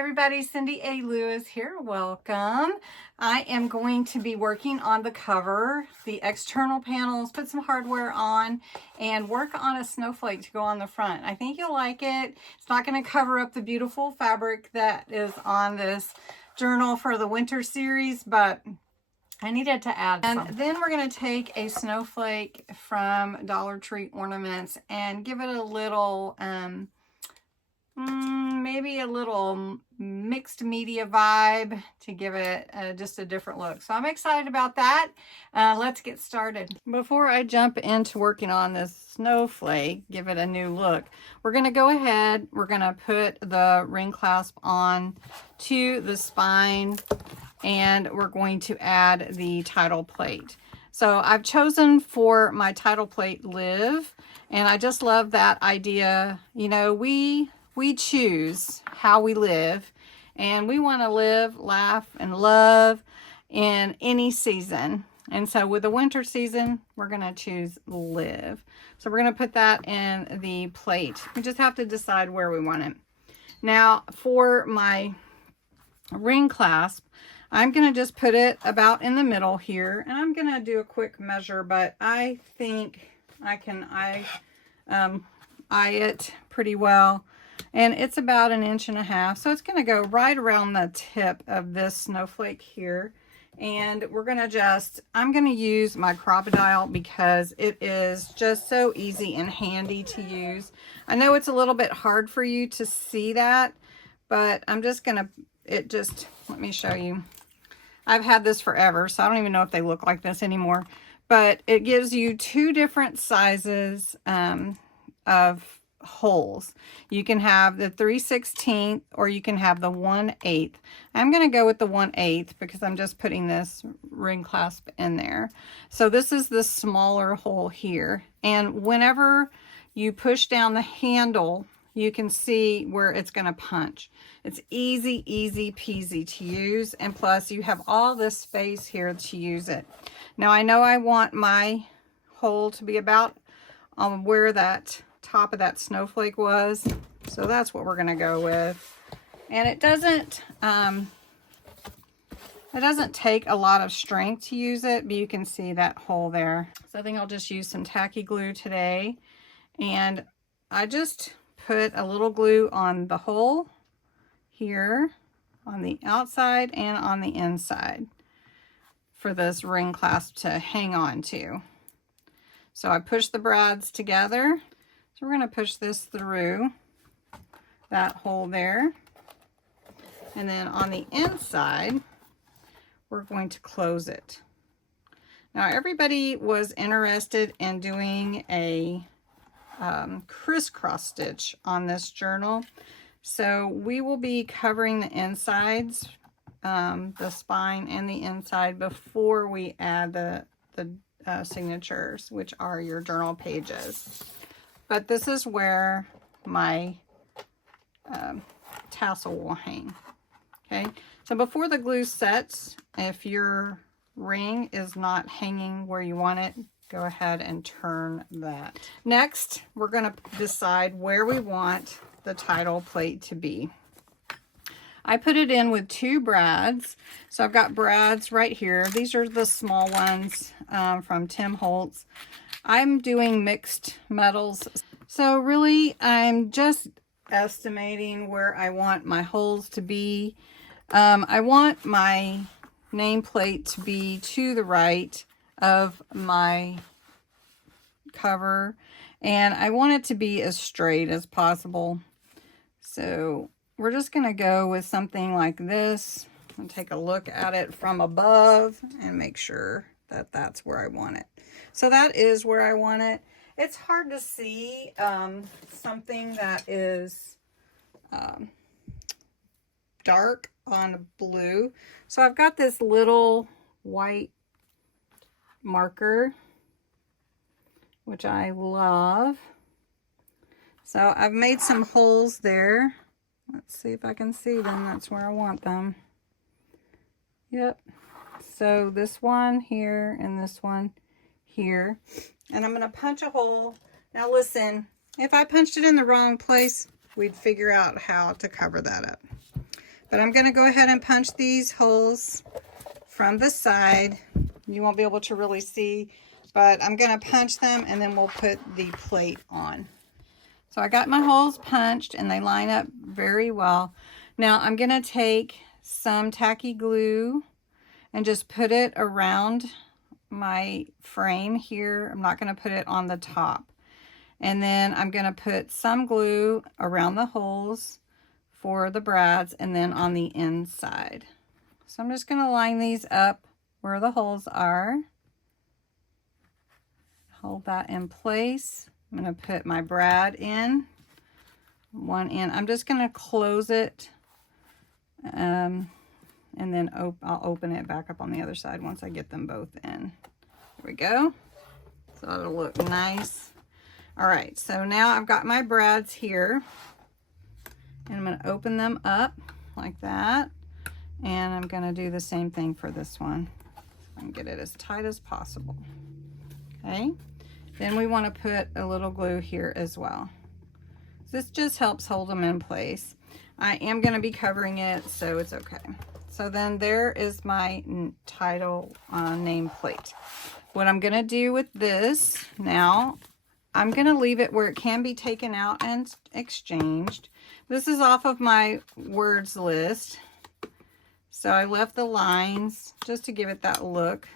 everybody, Cindy A. Lewis here. Welcome. I am going to be working on the cover, the external panels, put some hardware on, and work on a snowflake to go on the front. I think you'll like it. It's not going to cover up the beautiful fabric that is on this journal for the winter series, but I needed to add some. And then we're going to take a snowflake from Dollar Tree Ornaments and give it a little maybe a little mixed media vibe to give it just a different look. So I'm excited about that. Let's get started. Before I jump into working on this snowflake, give it a new look, we're going to go ahead, we're going to put the ring clasp on to the spine, and we're going to add the title plate. So I've chosen for my title plate Live, and I just love that idea. You know, we choose how we live, and we want to live, laugh, and love in any season. And so with the winter season, we're going to choose Live. So we're going to put that in the plate. We just have to decide where we want it. Now for my ring clasp, I'm going to just put it about in the middle here, and I'm going to do a quick measure, but I think I can eye it pretty well. And it's about 1.5 inches. So it's going to go right around the tip of this snowflake here. And we're going to just, I'm going to use my crocodile because it is just so easy and handy to use. I know it's a little bit hard for you to see that, but I'm just going to, let me show you. I've had this forever, so I don't even know if they look like this anymore. But it gives you 2 different sizes of holes. You can have the 3/16 or you can have the 1/8. I'm going to go with the 1/8 because I'm just putting this ring clasp in there. So this is the smaller hole here, and whenever you push down the handle, you can see where it's going to punch. It's easy peasy to use, and plus you have all this space here to use it. Now I know I want my hole to be about where that top of that snowflake was, so that's what we're going to go with. And it doesn't take a lot of strength to use it, but you can see that hole there. So I think I'll just use some tacky glue today, and I just put a little glue on the hole here on the outside and on the inside for this ring clasp to hang on to. So I push the brads together. So we're going to push this through that hole there. And then on the inside, we're going to close it. Now everybody was interested in doing a crisscross stitch on this journal. So we will be covering the insides, the spine and the inside, before we add the signatures, which are your journal pages. But this is where my tassel will hang. Okay, so before the glue sets, if your ring is not hanging where you want it, go ahead and turn that. Next, we're going to decide where we want the title plate to be. I put it in with 2 brads. So I've got brads right here. These are the small ones from Tim Holtz. I'm doing mixed metals. So really, I'm just estimating where I want my holes to be. I want my nameplate to be to the right of my cover, and I want it to be as straight as possible. So we're just going to go with something like this and take a look at it from above and make sure that that's where I want it. So that is where I want it. It's hard to see something that is dark on blue. So I've got this little white marker, which I love. So I've made some holes there. Let's see if I can see them. That's where I want them. Yep. So this one here and this one here. And I'm going to punch a hole. Now listen, if I punched it in the wrong place, we'd figure out how to cover that up. But I'm going to go ahead and punch these holes from the side. You won't be able to really see, but I'm going to punch them and then we'll put the plate on. So I got my holes punched and they line up very well. Now I'm going to take some tacky glue and just put it around my frame here. I'm not going to put it on the top. And then I'm going to put some glue around the holes for the brads and then on the inside. So I'm just going to line these up where the holes are. Hold that in place. I'm going to put my brad in, one in. I'm just going to close it and then I'll open it back up on the other side once I get them both in. There we go. So it'll look nice. All right, so now I've got my brads here and I'm going to open them up like that. And I'm going to do the same thing for this one. So I can get it as tight as possible. Okay. Then we want to put a little glue here as well. This just helps hold them in place. I am going to be covering it, so it's okay. So then there is my title nameplate. What I'm going to do with this now, I'm going to leave it where it can be taken out and exchanged. This is off of my words list. So I left the lines just to give it that look.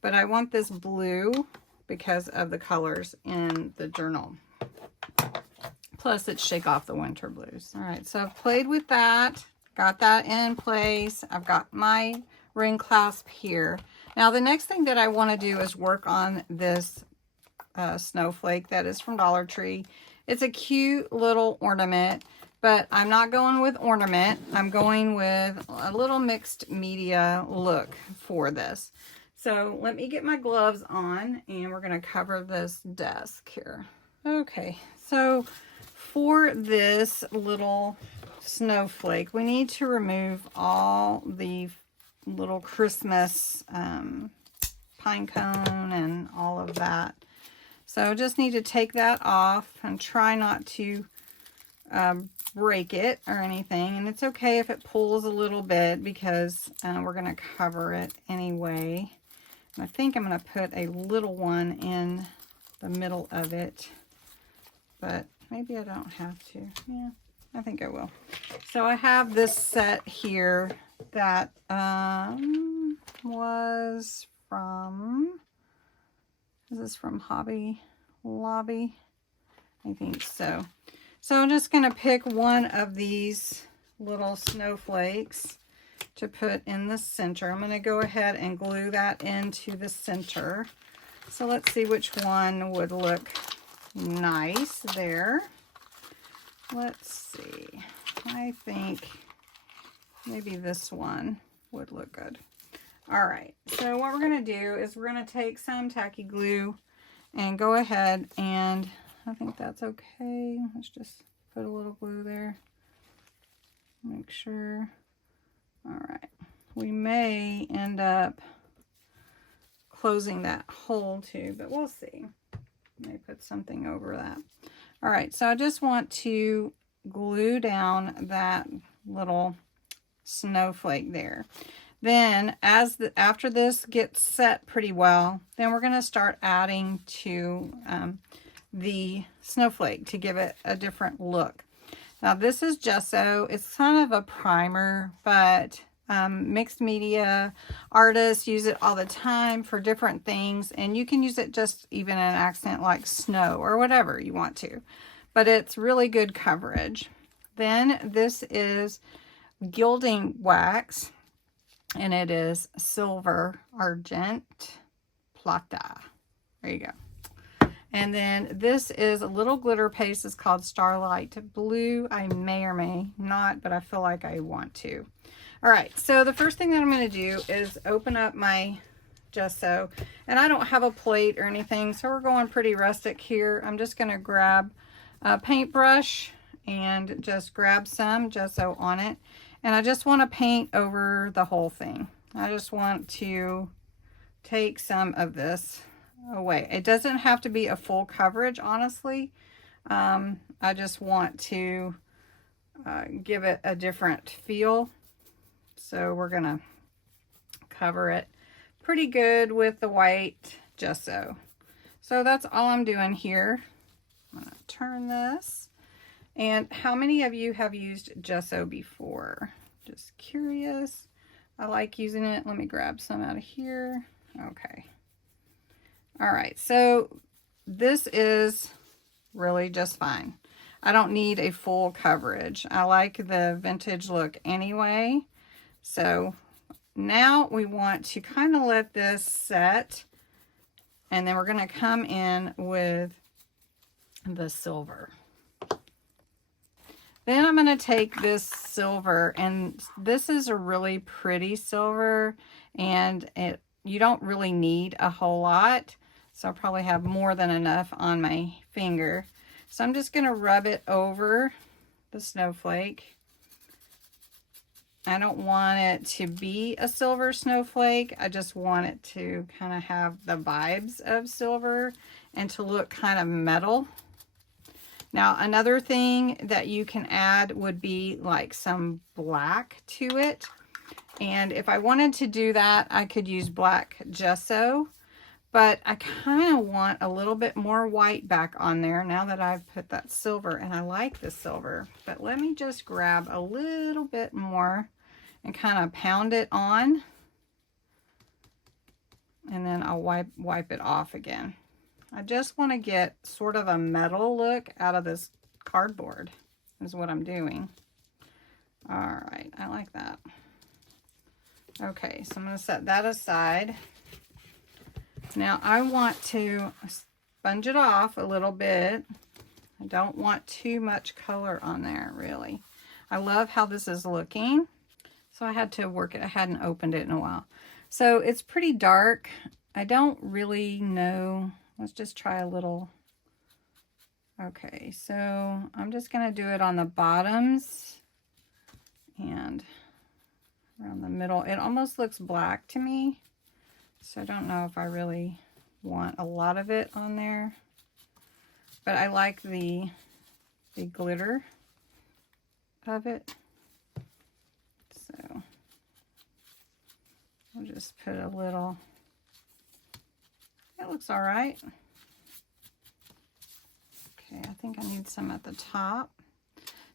But I want this blue because of the colors in the journal. Plus it's Shake Off the Winter Blues. All right, so I've played with that, got that in place. I've got my ring clasp here. Now the next thing that I want to do is work on this snowflake that is from Dollar Tree. It's a cute little ornament, but I'm not going with ornament. I'm going with a little mixed media look for this. So let me get my gloves on and we're going to cover this desk here. Okay, so for this little snowflake, we need to remove all the little Christmas pine cone and all of that. So just need to take that off and try not to break it or anything. And it's okay if it pulls a little bit because we're going to cover it anyway. I think I'm going to put a little one in the middle of it, but maybe I don't have to. Yeah, I think I will. So I have this set here that was from, is this from Hobby Lobby? I think so. So I'm just going to pick one of these little snowflakes to put in the center. I'm going to go ahead and glue that into the center. So let's see which one would look nice there. Let's see. I think maybe this one would look good. All right. So what we're going to do is we're going to take some tacky glue and go ahead and I think that's okay. Let's just put a little glue there. Make sure. All right, we may end up closing that hole too, but we'll see. May put something over that. All right, so I just want to glue down that little snowflake there. Then after this gets set pretty well, then we're going to start adding to the snowflake to give it a different look. Now this is gesso. It's kind of a primer, but mixed media artists use it all the time for different things, and you can use it just even in an accent like snow or whatever you want to, but it's really good coverage. Then this is gilding wax, and it is silver, argent, plata. There you go. And then this is a little glitter paste. It's called Starlight Blue. I may or may not, but I feel like I want to. All right, so the first thing that I'm going to do is open up my gesso. And I don't have a plate or anything, so we're going pretty rustic here. I'm just going to grab a paintbrush and just grab some gesso on it. And I just want to paint over the whole thing. I just want to take some of this away. It doesn't have to be a full coverage, honestly. I just want to give it a different feel. So we're gonna cover it pretty good with the white gesso. So that's all I'm doing here. I'm gonna turn this. And how many of you have used gesso before? Just curious. I like using it. Let me grab some out of here. Okay. All right, so this is really just fine. I don't need a full coverage. I like the vintage look anyway. So now we want to kind of let this set, and then we're going to come in with the silver. Then I'm going to take this silver, and this is a really pretty silver, and you don't really need a whole lot. So I'll probably have more than enough on my finger. So I'm just going to rub it over the snowflake. I don't want it to be a silver snowflake. I just want it to kind of have the vibes of silver and to look kind of metal. Now, another thing that you can add would be like some black to it. And if I wanted to do that, I could use black gesso. But I kind of want a little bit more white back on there now that I've put that silver, and I like the silver. But let me just grab a little bit more and kind of pound it on. And then I'll wipe it off again. I just want to get sort of a metal look out of this cardboard is what I'm doing. All right, I like that. Okay, so I'm going to set that aside. Now I want to sponge it off a little bit. I don't want too much color on there, really. I love how this is looking. So I had to work it. I hadn't opened it in a while. So it's pretty dark. I don't really know. Let's just try a little. Okay, so I'm just going to do it on the bottoms and around the middle. It almost looks black to me. So I don't know if I really want a lot of it on there. But I like the glitter of it. So I'll just put a little. It looks all right. Okay, I think I need some at the top.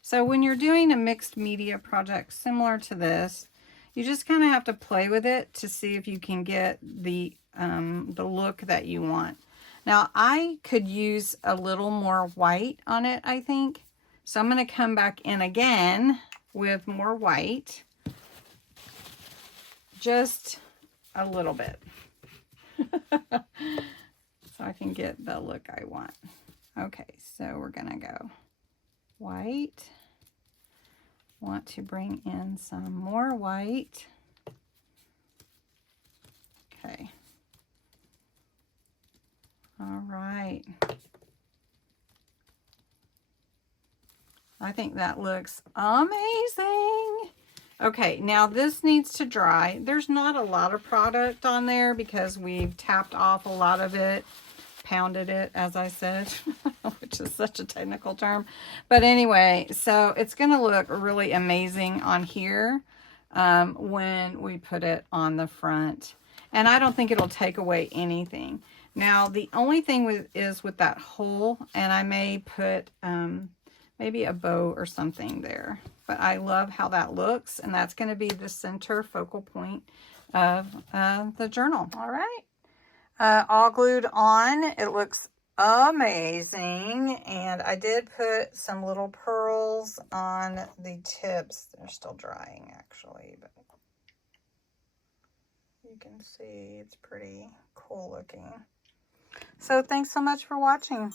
So when you're doing a mixed media project similar to this, you just kind of have to play with it to see if you can get the look that you want. Now I could use a little more white on it, I think. So I'm going to come back in again with more white. Just a little bit. So I can get the look I want. Okay, so we're gonna go white. Want to bring in some more white. Okay. All right. I think that looks amazing. Okay, now this needs to dry. There's not a lot of product on there because we've tapped off a lot of it, pounded it, as I said, which is such a technical term. But anyway, so it's going to look really amazing on here when we put it on the front. And I don't think it'll take away anything. Now, the only thing with that hole, and I may put maybe a bow or something there. But I love how that looks, and that's going to be the center focal point of the journal. All right. All glued on. It looks amazing. And I did put some little pearls on the tips. They're still drying, actually. But you can see it's pretty cool looking. So thanks so much for watching.